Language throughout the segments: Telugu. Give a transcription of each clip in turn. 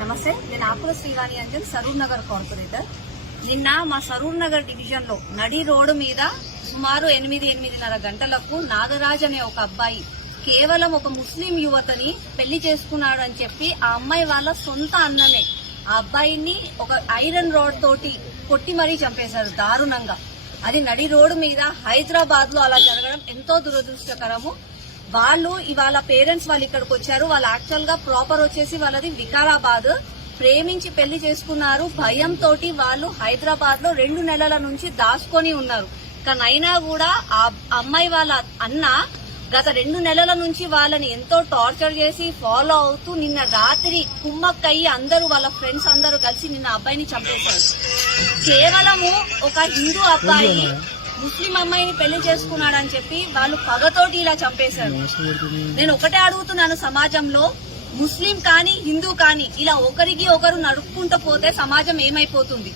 నమస్తే, నేను ఆకుల శ్రీవాణి అంజన్, సరూర్ నగర్ కార్పొరేటర్. నిన్న మా సరూర్ నగర్ డివిజన్ లో నడి రోడ్డు మీద సుమారు 8-8:30 గంటలకు నాగరాజ్ అనే ఒక అబ్బాయి కేవలం ఒక ముస్లిం యువతని పెళ్లి చేసుకున్నాడు అని చెప్పి ఆ అమ్మాయి వాళ్ళ సొంత అన్ననే ఆ అబ్బాయిని ఒక ఐరన్ రాడ్ తోటి కొట్టి మరీ చంపేశారు దారుణంగా. అది నడి రోడ్డు మీద హైదరాబాద్ లో అలా జరగడం ఎంతో దురదృష్టకరము. వాళ్ళు ఇవాళ పేరెంట్స్ వాళ్ళు ఇక్కడికి వచ్చారు. వాళ్ళు యాక్చువల్ గా ప్రాపర్ వచ్చేసి వాళ్ళది వికారాబాద్. ప్రేమించి పెళ్లి చేసుకున్నారు. భయంతో వాళ్ళు హైదరాబాద్ లో 2 నెలల నుంచి దాచుకొని ఉన్నారు. కానీ అయినా కూడా ఆ అమ్మాయి వాళ్ళ అన్న గత 2 నెలల నుంచి వాళ్ళని ఎంతో టార్చర్ చేసి ఫాలో అవుతూ నిన్న రాత్రి కుమ్మక్కయ్యి అందరూ వాళ్ళ ఫ్రెండ్స్ అందరూ కలిసి నిన్న అబ్బాయిని చంపేశారు. కేవలము ఒక హిందూ అబ్బాయి ముస్లిం అమ్మాయిని పెళ్లి చేసుకున్నాడని చెప్పి వాళ్ళు పగతోటి ఇలా చంపేశారు. నేను ఒకటే అడుగుతున్నాను, సమాజంలో ముస్లిం కానీ హిందూ కానీ ఇలా ఒకరికి ఒకరు నడుపుకుంటూ పోతే సమాజం ఏమైపోతుంది?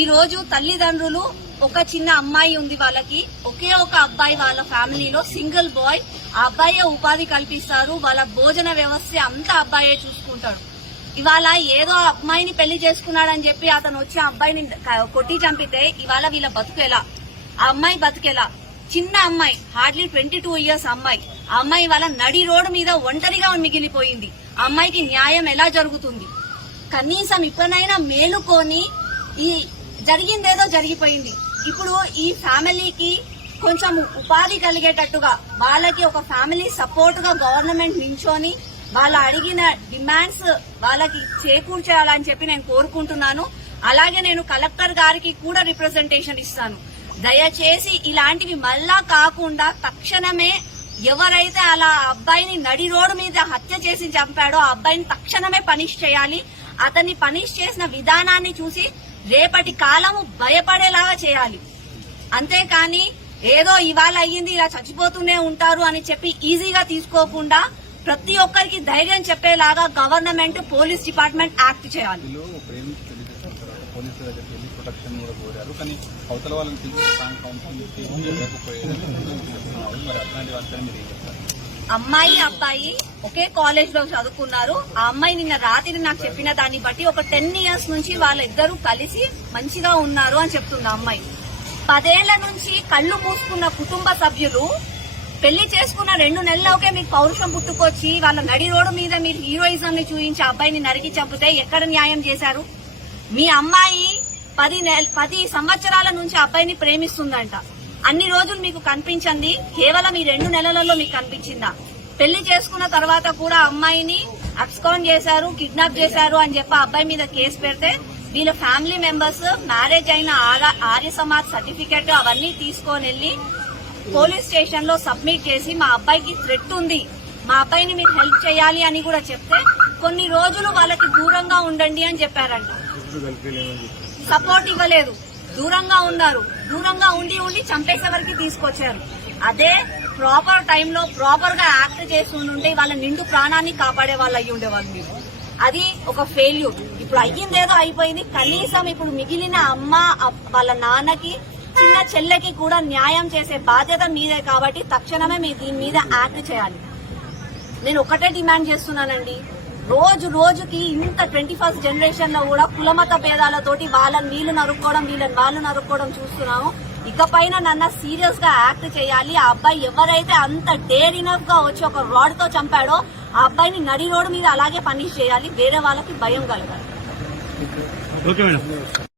ఈ రోజు తల్లిదండ్రులు, ఒక చిన్న అమ్మాయి ఉంది వాళ్ళకి, ఒకే ఒక అబ్బాయి వాళ్ళ ఫ్యామిలీలో, సింగిల్ బాయ్. ఆ అబ్బాయే ఉపాధి కల్పిస్తారు. వాళ్ళ భోజన వ్యవస్థ అంతా అబ్బాయే చూసుకుంటాడు. ఇవాళ ఏదో అమ్మాయిని పెళ్లి చేసుకున్నాడని చెప్పి అతను వచ్చి ఆ అబ్బాయిని కొట్టి చంపితే ఇవాళ వీళ్ళ బతుకెలా? ఆ అమ్మాయి బతికేలా? చిన్న అమ్మాయి, హార్డ్లీ 22 ఇయర్స్ అమ్మాయి. ఆ అమ్మాయి వాళ్ళ నడి రోడ్డు మీద ఒంటరిగా మిగిలిపోయింది. ఆ అమ్మాయికి న్యాయం ఎలా జరుగుతుంది? కనీసం ఇప్పుడైనా మేలుకొని, ఈ జరిగిందేదో జరిగిపోయింది. ఇప్పుడు ఈ ఫ్యామిలీకి కొంచెం ఉపాధి కలిగేటట్టుగా వాళ్ళకి ఒక ఫ్యామిలీ సపోర్ట్ గా గవర్నమెంట్ నించొని వాళ్ళు అడిగిన డిమాండ్స్ వాళ్ళకి చేకూర్చేయాలని చెప్పి నేను కోరుకుంటున్నాను. అలాగే నేను కలెక్టర్ గారికి కూడా రిప్రజెంటేషన్ ఇస్తాను. దయచేసి ఇలాంటివి మళ్ళా కాకుండా తక్షణమే ఎవరైతే అలా అబ్బాయిని నడి రోడ్డు మీద హత్య చేసి చంపాడో ఆ అబ్బాయిని తక్షణమే పనిష్ చేయాలి. అతన్ని పనిష్ చేసిన విధానాన్ని చూసి రేపటి కాలము భయపడేలాగా చేయాలి. అంతేకాని ఏదో ఇవాళ అయ్యింది ఇలా చచ్చిపోతూనే ఉంటారు అని చెప్పి ఈజీగా తీసుకోకుండా ప్రతి ఒక్కరికి ధైర్యం చెప్పేలాగా గవర్నమెంట్, పోలీస్ డిపార్ట్మెంట్ యాక్ట్ చేయాలి. అమ్మాయి అబ్బాయి ఒకే కాలేజ్ లో చదువుకున్నారు. ఆ అమ్మాయి నిన్న రాత్రి నాకు చెప్పిన దాన్ని బట్టి ఒక 10 ఇయర్స్ నుంచి వాళ్ళిద్దరూ కలిసి మంచిగా ఉన్నారు అని చెప్తుంది అమ్మాయి. 10 ఏళ్ల నుంచి కళ్లు మూసుకున్న కుటుంబ సభ్యులు పెళ్లి చేసుకున్న 2 నెలలోకే మీకు పౌరుషం పుట్టుకొచ్చి వాళ్ళ నడి రోడ్డు మీద మీరు హీరోయిజం ని చూయించి అబ్బాయిని నరికి చంపితే ఎక్కడ న్యాయం చేశారు? మీ అమ్మాయి 10 సంవత్సరాల నుంచి అబ్బాయిని ప్రేమిస్తుందంట. అన్ని రోజులు మీకు కనిపించింది కేవలం ఈ 2 నెలలలో మీకు కనిపించిందా? పెళ్లి చేసుకున్న తర్వాత కూడా అమ్మాయిని అబ్స్కాండ్ చేశారు, కిడ్నాప్ చేశారు అని చెప్పి అబ్బాయి మీద కేసు పెడితే వీళ్ళ ఫ్యామిలీ మెంబర్స్ మ్యారేజ్ అయిన ఆర్య సమాజ్ సర్టిఫికెట్ అవన్నీ తీసుకొని వెళ్లి పోలీస్ స్టేషన్ లో సబ్మిట్ చేసి మా అబ్బాయికి థ్రెట్ ఉంది, మా అబ్బాయిని మీరు హెల్ప్ చేయాలి అని కూడా చెప్తే కొన్ని రోజులు వాళ్ళకి దూరంగా ఉండండి అని చెప్పారంట. సపోర్ట్ ఇవ్వలేదు, దూరంగా ఉన్నారు. దూరంగా ఉండి చంపేసే వరకు తీసుకొచ్చారు. అదే ప్రాపర్ టైంలో ప్రాపర్ గా యాక్ట్ చేసి ఉంటే వాళ్ళ నిండు ప్రాణాన్ని కాపాడే వాళ్ళు అయ్యి ఉండేవాళ్ళు. మీరు అది ఒక ఫెయిల్యూర్. ఇప్పుడు అయ్యిందేదో అయిపోయింది. కనీసం ఇప్పుడు మిగిలిన అమ్మ వాళ్ళ నాన్నకి, చిన్న చెల్లెకి కూడా న్యాయం చేసే బాధ్యత మీదే. కాబట్టి తక్షణమే మీరు దీని మీద యాక్ట్ చేయాలి. నేను ఒకటే డిమాండ్ చేస్తున్నానండి, రోజు రోజుకి ఇంత 21st జనరేషన్ లో కూడా కులమత భేదాలతోటి వాళ్ళని వీళ్ళు నరుక్కోవడం, వీళ్ళని వాళ్ళు నరుక్కోవడం చూస్తున్నాము. ఇకపైన నన్ను సీరియస్ గా యాక్ట్ చేయాలి. ఆ అబ్బాయి ఎవరైతే అంత డేర్ ఇనఫ్ గా వచ్చి ఒక రాడ్ తో చంపాడో ఆ అబ్బాయిని నడి రోడ్డు మీద అలాగే పనిష్ చేయాలి. వేరే వాళ్ళకి భయం కలగాలి.